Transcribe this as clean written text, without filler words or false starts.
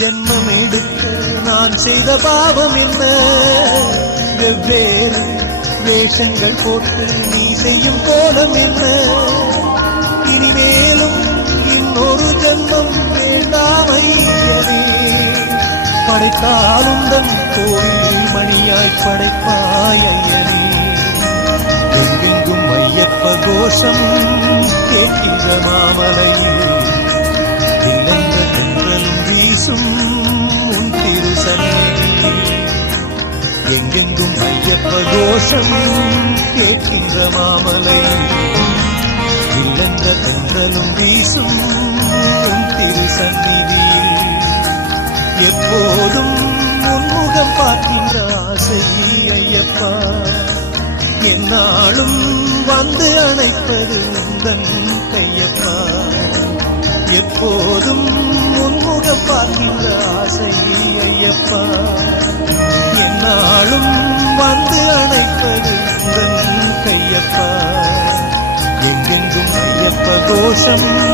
ஜென்மம் எடுக்க நான் செய்த பாவம் என்ன? வெவ்வேறு வேஷங்கள் போட்டு நீ செய்யும் கோலம் என்ன? இனிமேலும் இன்னொரு ஜென்மம் வேண்டாம் ஐயனே. படைத்தாலும் தன் கோவில் மணியாய் படைப்பாய் ஐயனே. எங்கெங்கும் ஐயப்ப கோஷம் கேட்கின்ற மாமலையில் இல்லென்ற தென்றலும் வீசும் உன் திரு சந்நிதியில். எங்கெங்கும் ஐயப்ப கோஷம் கேட்கின்ற மாமலையில் இல்லென்ற தென்றலும் வீசும் உன் திரு சந்நிதியில். எப்போதும் உன்முகம் பார்க்கின்ற ஆசை ஐயப்பா. என்னாலும் வந்து அணைப்பது உந்தன் கையப்பா. எப்போதும் உன்முகம் பார்க்கின்ற ஆசை ஐயப்பா. என்னாலும் வந்து அணைப்பது உந்தன் கையப்பா. எங்கெங்கும் ஐயப்ப கோஷம்